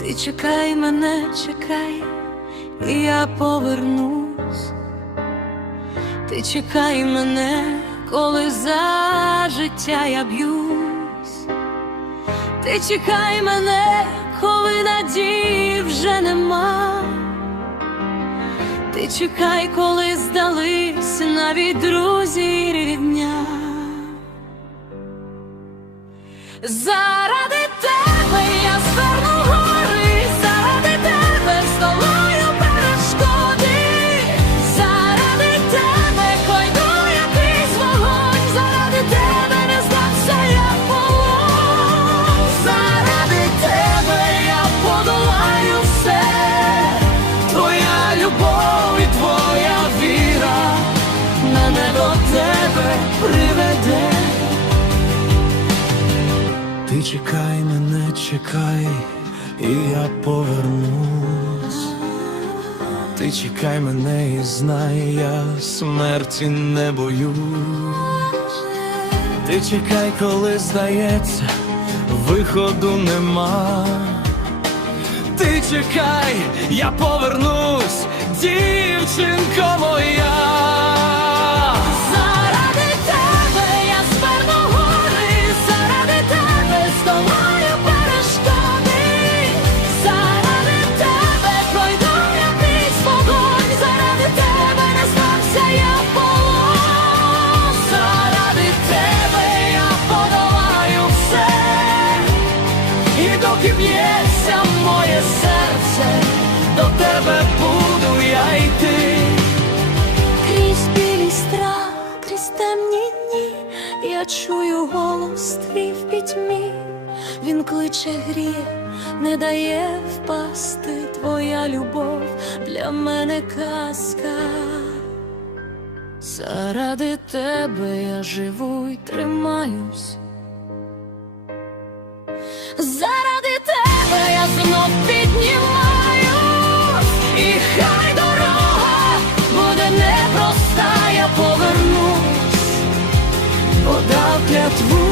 Ти чекай мене, чекай, і я повернусь. Ти чекай мене, коли за життя я б'юсь. Ти чекай мене, коли надії вже нема. Ти чекай, коли здались навіть друзі і рідня. Заради приведе. Ти чекай мене, чекай, і я повернусь. Ти чекай мене і знай, я смерті не боюсь. Ти чекай, коли здається, виходу нема. Ти чекай, я повернусь, дівчинко моя. І доки б'ється моє серце, до тебе буду я йти. крізь білий страх, крізь темні дні, я чую голос твій в пітьмі. Він кличе гріє, не дає впасти твоя любов для мене казка. Заради тебе я живу й тримаюсь, я повернусь, подав клятву.